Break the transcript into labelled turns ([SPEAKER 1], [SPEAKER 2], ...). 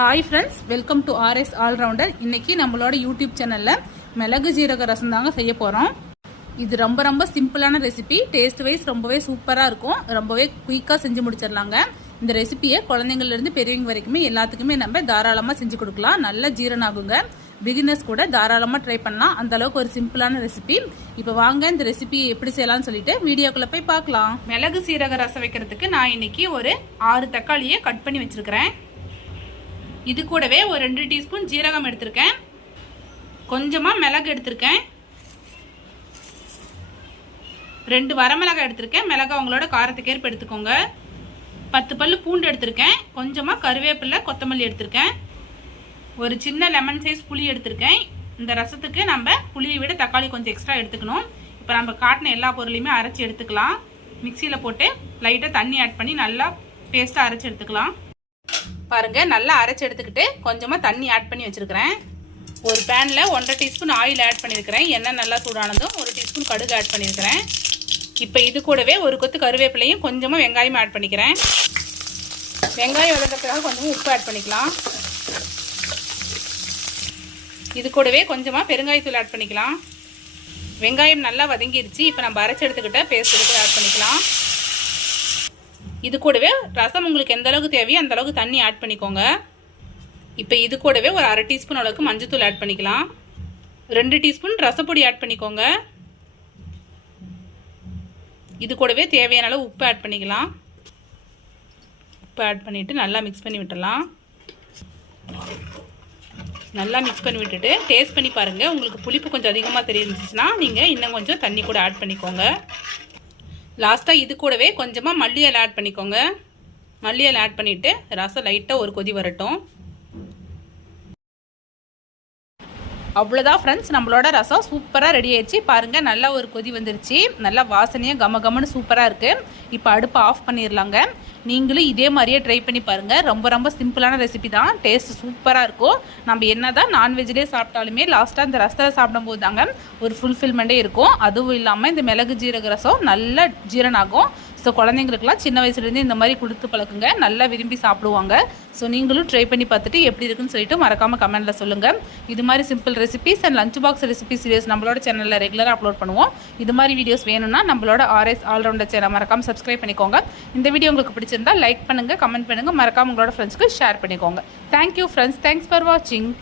[SPEAKER 1] Hi friends welcome to RS allrounder இன்னைக்கு நம்மளோட YouTube சேனலில் மிளகு ஜீரக ரசம் தாங்க செய்ய போகிறோம் இது ரொம்ப ரொம்ப சிம்பிளான ரெசிபி டேஸ்ட் வைஸ் ரொம்பவே சூப்பராக இருக்கும். ரொம்பவே குயிக்காக செஞ்சு முடிச்சிடலாங்க. இந்த ரெசிபியை குழந்தைங்கள்லேருந்து பெரியவங்க வரைக்குமே எல்லாத்துக்குமே நம்ம தாராளமாக செஞ்சு கொடுக்கலாம். நல்ல ஜீரணம் ஆகுங்க பிகினர்ஸ் கூட தாராளமாக ட்ரை பண்ணலாம். அந்த அளவுக்கு ஒரு சிம்பிளான ரெசிபி இப்போ வாங்க இந்த ரெசிபி எப்படி செய்யலாம்னு சொல்லிட்டு வீடியோக்குள்ளே போய் பார்க்கலாம். மிளகு சீரக ரசம் வைக்கிறதுக்கு நான் இன்னைக்கு ஒரு ஆறு தக்காளியை கட் பண்ணி வச்சிருக்கிறேன். இது கூடவே ஒரு ரெண்டு டீஸ்பூன் ஜீரகம் எடுத்திருக்கேன். கொஞ்சமாக மிளகு எடுத்திருக்கேன். ரெண்டு வரமிளகாய் எடுத்திருக்கேன். மிளகா உங்களோட காரத்துக்கு ஏற்ப எடுத்துக்கோங்க. பத்து பல்லு பூண்டு எடுத்திருக்கேன். கொஞ்சமாக கருவேப்பிலை கொத்தமல்லி எடுத்திருக்கேன். ஒரு சின்ன லெமன் சைஸ் புளி எடுத்திருக்கேன். இந்த ரசத்துக்கு நம்ம புளியை விட தக்காளி கொஞ்சம் எக்ஸ்ட்ரா எடுத்துக்கணும். இப்போ நம்ம காட்டின எல்லா பொருளையுமே அரைச்சி எடுத்துக்கலாம். மிக்சியில் போட்டு லைட்டாக தண்ணி ஆட் பண்ணி நல்லா பேஸ்ட்டாக அரைச்சி எடுத்துக்கலாம். பாருங்கள் நல்லா அரைச்சி எடுத்துக்கிட்டு கொஞ்சமாக தண்ணி ஆட் பண்ணி வச்சுருக்கிறேன். ஒரு பேனில் ஒன்றரை டீஸ்பூன் ஆயில் ஆட் பண்ணியிருக்கிறேன். எண்ணெய் நல்லா சூடானதும் ஒரு டீஸ்பூன் கடுகு ஆட் பண்ணியிருக்கிறேன். இப்போ இது கூடவே ஒரு கொத்து கருவேப்பிலையும் கொஞ்சமாக வெங்காயம் ஆட் பண்ணிக்கிறேன். வெங்காயம் வதக்கிறதுக்காக கொஞ்சமாக உப்பு ஆட் பண்ணிக்கலாம். இது கூடவே கொஞ்சமாக பெருங்காயத்தூள் ஆட் பண்ணிக்கலாம். வெங்காயம் நல்லா வதங்கிருச்சு. இப்போ நம்ம அரைச்சி எடுத்துக்கிட்ட பேஸ்ட் எடுத்து ஆட் பண்ணிக்கலாம். இது கூடவே ரசம் உங்களுக்கு எந்த அளவுக்கு தேவையோ அந்த அளவுக்கு தண்ணி ஆட் பண்ணிக்கோங்க. இப்போ இது கூடவே ஒரு அரை டீஸ்பூன் அளவுக்கு மஞ்சத்தூள் ஆட் பண்ணிக்கலாம். ரெண்டு டீஸ்பூன் ரசப்பொடி ஆட் பண்ணிக்கோங்க. இது கூடவே தேவையான அளவு உப்பு ஆட் பண்ணிக்கலாம். உப்பு ஆட் பண்ணிவிட்டு நல்லா மிக்ஸ் பண்ணி விட்டுடலாம். நல்லா மிக்ஸ் பண்ணி விட்டுட்டு டேஸ்ட் பண்ணி பாருங்கள் உங்களுக்கு புளிப்பு கொஞ்சம் அதிகமாக தெரிஞ்சிச்சுன்னா நீங்கள் இன்னும் கொஞ்சம் தண்ணி கூட ஆட் பண்ணிக்கோங்க. லாஸ்ட்டாக இது கூடவே கொஞ்சமாக மல்லி இலை ஆட் பண்ணிக்கோங்க. மல்லி இலை ஆட் பண்ணிவிட்டு ரசம் லைட்டாக ஒரு கொதி வரட்டும். அவ்வளோதான் ஃப்ரெண்ட்ஸ் நம்மளோட ரசம் சூப்பராக ரெடி ஆயிடுச்சு. பாருங்கள் நல்லா ஒரு கொதி வந்துருச்சு. நல்லா வாசனையாக கம கமன்னு சூப்பராக இருக்குது இப்போ அடுப்பை ஆஃப் பண்ணிடலாங்க நீங்களும் இதே மாதிரியே ட்ரை பண்ணி பாருங்கள் ரொம்ப ரொம்ப சிம்பிளான ரெசிபி தான். டேஸ்ட் சூப்பராக இருக்கும். நம்ம என்ன தான் நான்வெஜ்லேயே சாப்பிட்டாலுமே லாஸ்ட்டாக இந்த ரசத்தை சாப்பிடும்போது தாங்க ஒரு ஃபுல்ஃபில்மெண்ட்டே இருக்கும். அதுவும் இல்லாமல் இந்த மிளகு ஜீரக ரசம் நல்ல ஜீரணம் ஆகும் ஸோ குழந்தைங்களுக்குலாம் சின்ன வயசுலேருந்து இந்த மாதிரி கொடுத்து பழக்குங்க. நல்லா விரும்பி சாப்பிடுவாங்க. ஸோ நீங்களும் ட்ரை பண்ணி பார்த்துட்டு எப்படி இருக்குன்னு சொல்லிட்டு மறக்காமல் கமெண்ட்டில் சொல்லுங்கள் இது மாதிரி simple recipes and lunch box recipe series நம்மளோட சேனலில் ரெகுலராக அப்லோட் பண்ணுவோம். இது மாதிரி வீடியோஸ் வேணும்னா நம்மளோட ஆர்எஸ் ஆல்ரவுண்டர் சேனல் மறக்காமல் சப்ஸ்கிரைப் பண்ணிக்கோங்க. இந்த வீடியோ உங்களுக்கு பிடிச்சிருந்தா லைக் பண்ணுங்கள் கமெண்ட் பண்ணுங்கள் மறக்காமல் உங்களோட ஃப்ரெண்ட்ஸ்க்கு ஷேர் பண்ணிக்கோங்க. தேங்க்யூ ஃப்ரெண்ட்ஸ் தேங்க்ஸ் ஃபார் வாட்சிங்